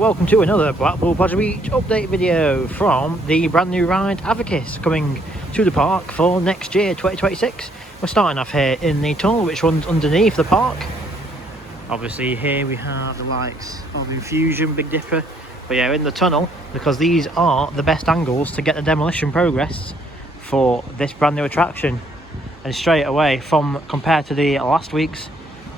welcome to another Blackpool Pleasure Beach update video from the brand new ride Aviktas coming to the park for next year, 2026. We're starting off here in the tunnel which runs underneath the park. Obviously here we have the likes of Infusion, Big Dipper, but yeah, in the tunnel, because these are the best angles to get the demolition progress for this brand new attraction. And straight away, from compared to the last week's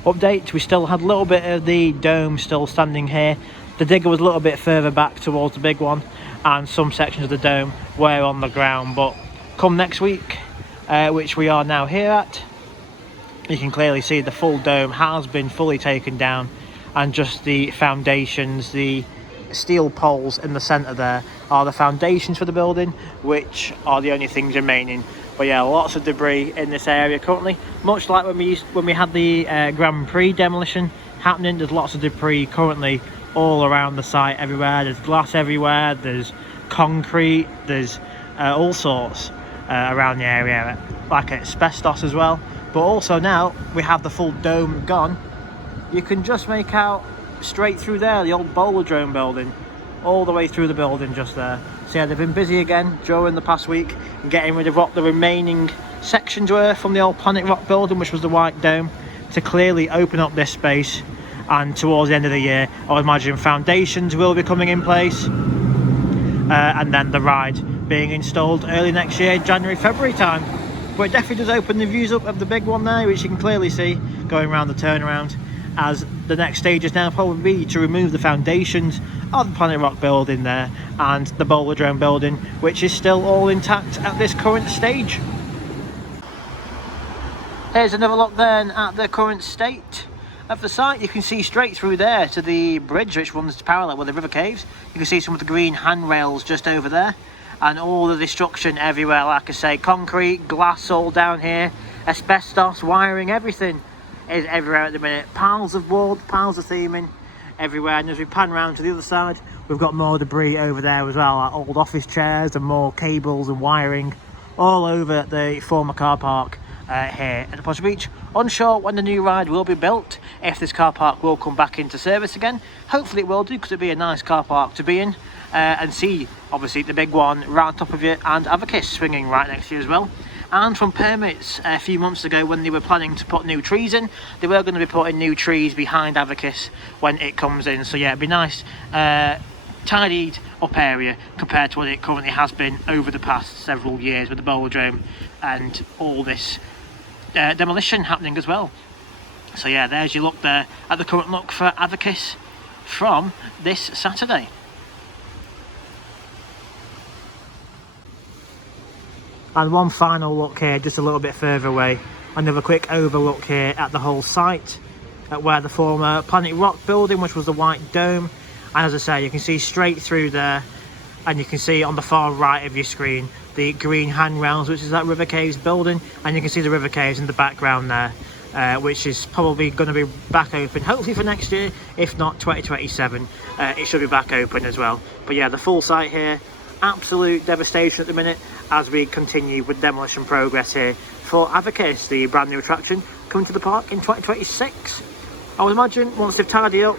update, we still had a little bit of the dome still standing here. The digger was a little bit further back towards the big one, and some sections of the dome were on the ground. But come next week, which we are now here at, you can clearly see the full dome has been fully taken down, and just the foundations, the steel poles in the centre there are the foundations for the building, which are the only things remaining. But yeah, lots of debris in this area currently, much like when we had the Grand Prix demolition happening. There's lots of debris currently all around the site everywhere. There's glass everywhere, there's concrete, there's all sorts around the area, like asbestos as well. But also now we have the full dome gone, you can just make out straight through there the old Bowl-a-Drome building, all the way through the building just there. So yeah, they've been busy again during the past week getting rid of what the remaining sections were from the old Planet Rock building, which was the white dome, to clearly open up this space. And towards the end of the year, I would imagine foundations will be coming in place, and then the ride being installed early next year, January, February time. But it definitely does open the views up of the big one there, which you can clearly see going around the turnaround, as the next stage is now probably be to remove the foundations of the Planet Rock building there and the Bowl-a-Drome building, which is still all intact at this current stage. Here's another look then at the current state of the site. You can see straight through there to the bridge which runs parallel with the river caves. You can see some of the green handrails just over there, and all the destruction everywhere. Like I say, concrete, glass all down here, asbestos, wiring, everything is everywhere at the minute. Piles of wood, piles of theming everywhere. And as we pan around to the other side, we've got more debris over there as well, like old office chairs and more cables and wiring all over the former car park here at the Pleasure Beach. Unsure when the new ride will be built, if this car park will come back into service again. Hopefully it will do, because it'd be a nice car park to be in and see obviously the big one right on top of you, and Aviktas swinging right next to you as well. And from permits a few months ago, when they were planning to put new trees in, they were going to be putting new trees behind Aviktas when it comes in. So yeah, it'd be nice, tidied up area compared to what it currently has been over the past several years with the Bowl-a-Drome and all this demolition happening as well. So yeah, there's your look there at the current look for Aviktas from this Saturday. And one final look here, just a little bit further away. Another quick overlook here at the whole site, at where the former Planet Rock building, which was the white dome. And as I say, you can see straight through there, and you can see on the far right of your screen the green handrails, which is that River Caves building, and you can see the River Caves in the background there, which is probably going to be back open, hopefully for next year, if not 2027. It should be back open as well. But yeah, the full site here, absolute devastation at the minute, as we continue with demolition progress here for Aviktas, the brand new attraction coming to the park in 2026. I would imagine once they've tidied up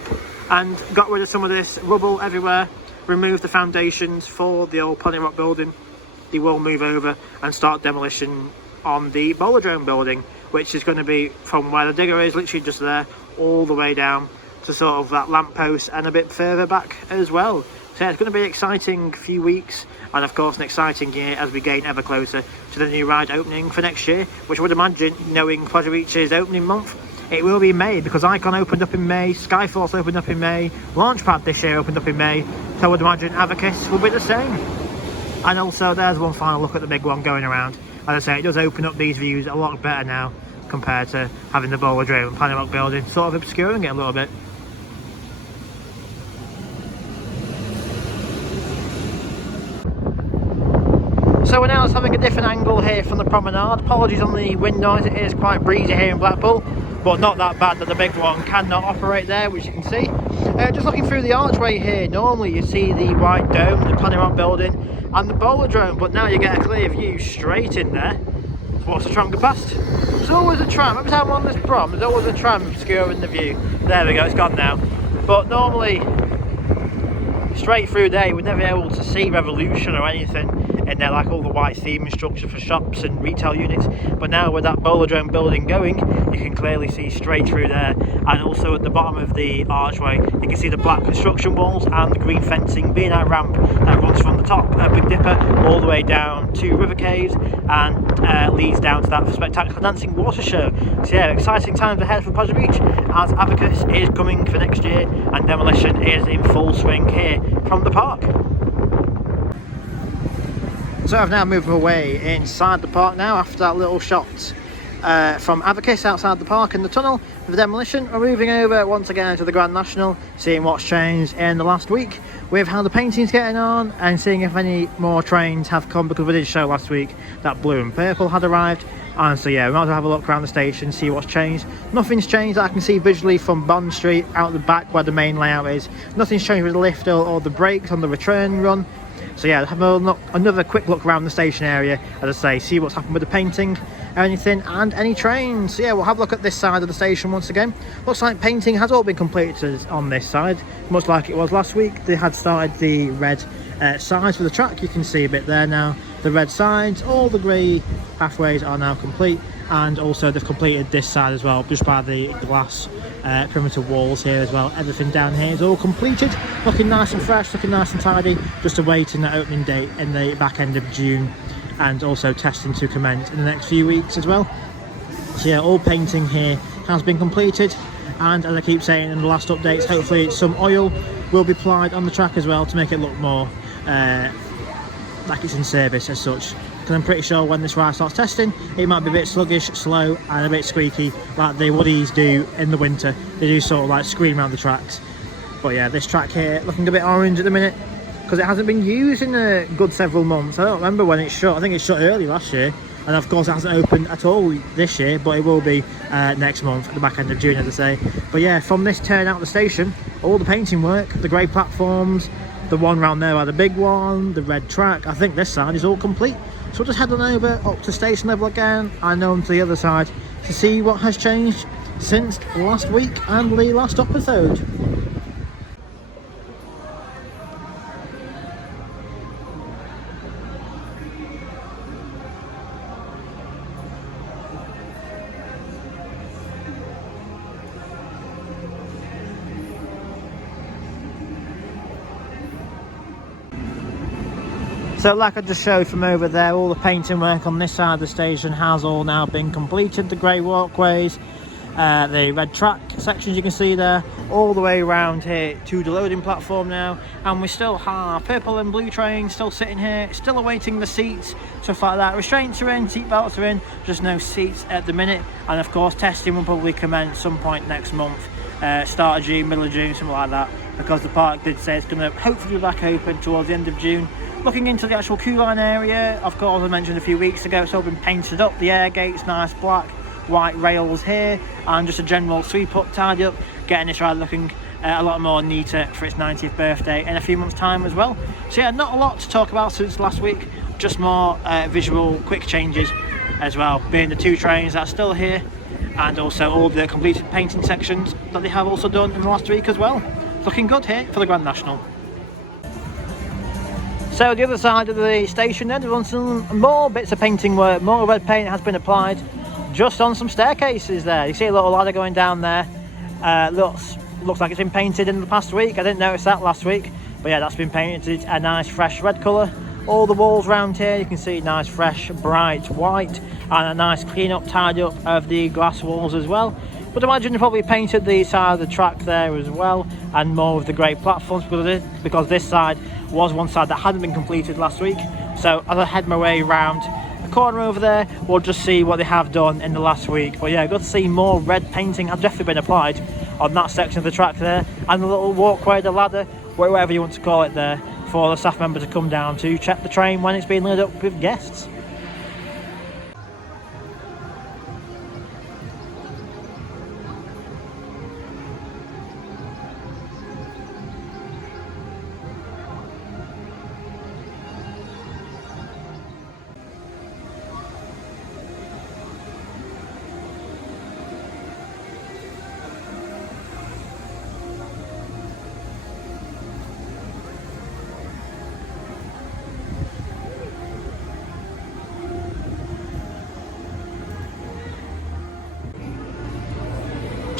and got rid of some of this rubble everywhere, removed the foundations for the old Planet Rock building, they will move over and start demolition on the Bowl-a-Drome building, which is going to be from where the digger is, literally just there, all the way down to sort of that lamppost and a bit further back as well. So yeah, it's going to be an exciting few weeks, and of course an exciting year as we gain ever closer to the new ride opening for next year, which I would imagine, knowing Pleasure Beach's opening month, it will be May, because Icon opened up in May, Skyforce opened up in May, Launchpad this year opened up in May, so I would imagine Aviktas will be the same. And also there's one final look at the big one going around. As I say, it does open up these views a lot better now compared to having the Bowl-a-Drome and Planet Rock building sort of obscuring it a little bit. So we're now having a different angle here from the promenade. Apologies on the wind noise, it is quite breezy here in Blackpool, but not that bad that the big one cannot operate there, which you can see. Just looking through the archway here, normally you see the white dome, the Planet Rock building and the Bowl-a-Drome, but now you get a clear view straight in there. So what's the tram go past? There's always a tram, every time I'm on this prom, there's always a tram obscuring the view. There we go, it's gone now. But normally straight through there you would never be able to see Revolution or anything in there, like all the white theming structure for shops and retail units. But now with that Bowl-a-Drome building going, you can clearly see straight through there. And also at the bottom of the archway you can see the black construction walls and the green fencing being our ramp that runs from the top at Big Dipper all the way down to River Caves and leads down to that spectacular dancing water show. So yeah, exciting times ahead for Pleasure Beach as Aviktas is coming for next year and Demolition is in full swing here from the park. So I've now moved away inside the park now after that little shot from Aviktas outside the park in the tunnel for Demolition. We're moving over once again to the Grand National, seeing what's changed in the last week with how the painting's getting on and seeing if any more trains have come, because we did show last week that blue and purple had arrived. And so yeah, we might as well have a look around the station, see what's changed. Nothing's changed that I can see visually from Bond Street out the back where the main layout is. Nothing's changed with the lift or the brakes on the return run. So yeah, have another quick look around the station area, as I say, see what's happened with the painting, anything, and any trains. So yeah, we'll have a look at this side of the station once again. Looks like painting has all been completed on this side, much like it was last week. They had started the red sides for the track. You can see a bit there now, the red sides, all the grey pathways are now complete, and also they've completed this side as well, just by the glass perimeter walls here as well. Everything down here is all completed, looking nice and fresh, looking nice and tidy, just awaiting the opening date in the back end of June, and also testing to commence in the next few weeks as well. So yeah, all painting here has been completed, and as I keep saying in the last updates, hopefully some oil will be applied on the track as well to make it look more like it's in service as such, because I'm pretty sure when this ride starts testing it might be a bit sluggish, slow and a bit squeaky like the Woodies do in the winter. They do sort of like scream around the tracks. But yeah, this track here looking a bit orange at the minute because it hasn't been used in a good several months. I don't remember when it shut. I think it shut early last year, and of course it hasn't opened at all this year, but it will be next month at the back end of June, as I say. But yeah, from this turn out the station, all the painting work, the grey platforms, the one round there by the big one, the red track, I think this side is all complete. So we'll just head on over up to station level again and on to the other side to see what has changed since last week and the last episode. So like I just showed from over there, all the painting work on this side of the station has all now been completed. The grey walkways, the red track sections you can see there, all the way around here to the loading platform now. And we still have purple and blue trains still sitting here, still awaiting the seats, stuff like that. Restraints are in, seat belts are in, just no seats at the minute. And of course testing will probably commence some point next month, start of June, middle of June, something like that, because the park did say it's going to hopefully be back open towards the end of June. Looking into the actual queue line area, of course, I mentioned a few weeks ago, it's all been painted up. The air gates, nice black, white rails here, and just a general sweep up, tidy up, getting this ride looking a lot more neater for its 90th birthday in a few months' time as well. So yeah, not a lot to talk about since last week, just more visual, quick changes as well, being the two trains that are still here, and also all the completed painting sections that they have also done in the last week as well. Looking good here for the Grand National. So the other side of the station then, there's some more bits of painting work, more red paint has been applied just on some staircases there. You see a little ladder going down there, looks like it's been painted in the past week. I didn't notice that last week, but yeah, that's been painted a nice fresh red colour. All the walls around here you can see nice fresh bright white, and a nice clean up, tidy up of the glass walls as well. But I imagine they probably painted the side of the track there as well, and more of the grey platforms, because this side was one side that hadn't been completed last week. So as I head my way around the corner over there, we'll just see what they have done in the last week. But yeah, good to see more red painting has definitely been applied on that section of the track there, and the little walkway, the ladder, whatever you want to call it there, for the staff member to come down to check the train when it's being lit up with guests.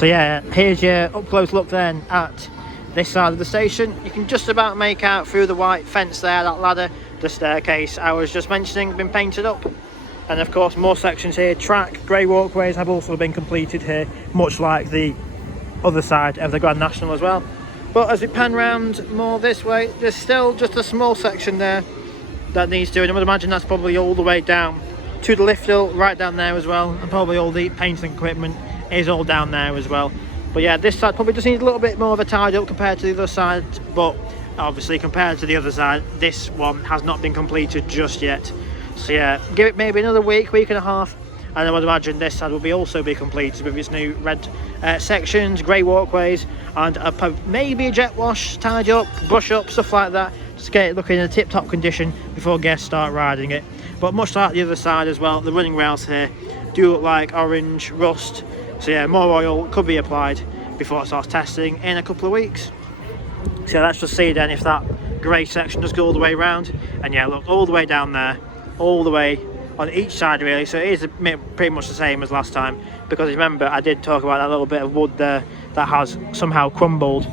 So yeah, here's your up close look then at this side of the station. You can just about make out through the white fence there, that ladder, the staircase I was just mentioning, been painted up. And of course more sections here, track, grey walkways have also been completed here, much like the other side of the Grand National as well. But as we pan round more this way, there's still just a small section there that needs doing. I would imagine that's probably all the way down to the lift hill, right down there as well, and probably all the painting equipment is all down there as well. But yeah, this side probably just needs a little bit more of a tidy up compared to the other side, but obviously compared to the other side, this one has not been completed just yet. So yeah, give it maybe another week and a half, and I would imagine this side will also be completed with its new red sections, grey walkways, and maybe a jet wash, tidy up, brush up, stuff like that, just get it looking in a tip-top condition before guests start riding it. But much like the other side as well, the running rails here do look like orange rust, so yeah, more oil could be applied before it starts testing in a couple of weeks. So let's just see then if that grey section does go all the way around, and yeah, look, all the way down there, all the way on each side really. So it is pretty much the same as last time, because remember I did talk about that little bit of wood there that has somehow crumbled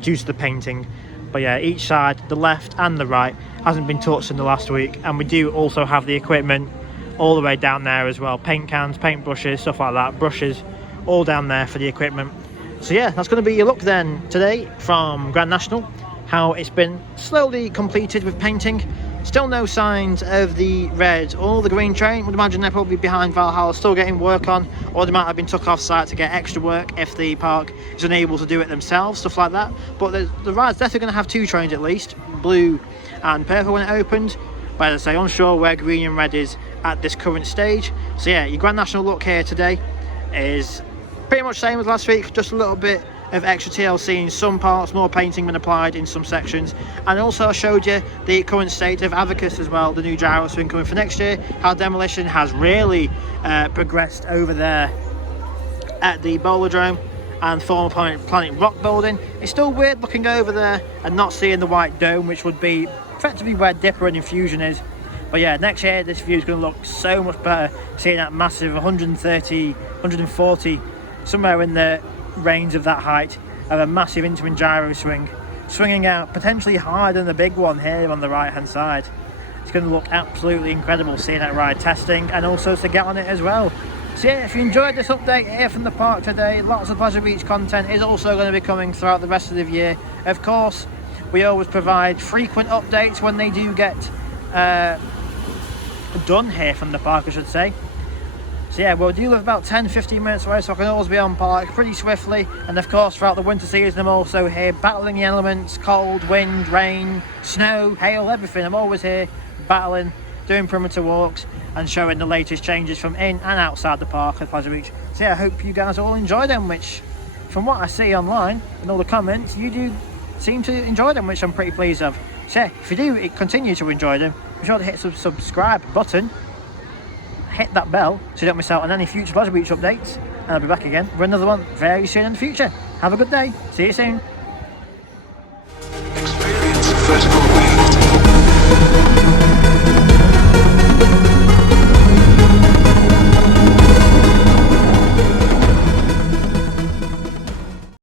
due to the painting. But yeah, each side, the left and the right, hasn't been touched in the last week, and we do also have the equipment all the way down there as well, paint cans, paint brushes, stuff like that, brushes all down there for the equipment. So yeah, that's going to be your look then today from Grand National, how it's been slowly completed with painting. Still no signs of the red or the green train. Would imagine they're probably behind Valhalla, still getting work on, or they might have been took off site to get extra work if the park is unable to do it themselves, stuff like that. But the ride's definitely going to have two trains at least, blue and purple when it opened. But as I say, unsure where green and red is at this current stage. So yeah, your Grand National look here today is pretty much the same as last week, just a little bit of extra TLC in some parts, more painting been applied in some sections, and also I showed you the current state of Aviktas as well, the new gyro swing coming for next year, how Demolition has really progressed over there at the Bowl-a-Drome and former Planet Rock building. It's still weird looking over there and not seeing the white dome, which would be effectively where Dipper and Infusion is. But yeah, next year this view is going to look so much better, seeing that massive 130, 140, somewhere in the range of that height, of a massive inch-wind gyro swing, swinging out potentially higher than the big one here on the right hand side. It's going to look absolutely incredible seeing that ride testing, and also to get on it as well. So yeah, if you enjoyed this update here from the park today, lots of Pleasure Beach content is also going to be coming throughout the rest of the year. Of course, we always provide frequent updates when they do get done here from the park, I should say. So yeah, we do live about 10-15 minutes away, so I can always be on park pretty swiftly. And of course, throughout the winter season, I'm also here battling the elements, cold, wind, rain, snow, hail, everything. I'm always here battling, doing perimeter walks, and showing the latest changes from in and outside the park at Pleasure Beach. So yeah, I hope you guys all enjoy them, which, from what I see online and all the comments, you do seem to enjoy them, which I'm pretty pleased of. So yeah, if you do continue to enjoy them, be sure to hit the subscribe button, hit that bell so you don't miss out on any future Pleasure Beach updates, and I'll be back again for another one very soon in the future. Have a good day, see you soon.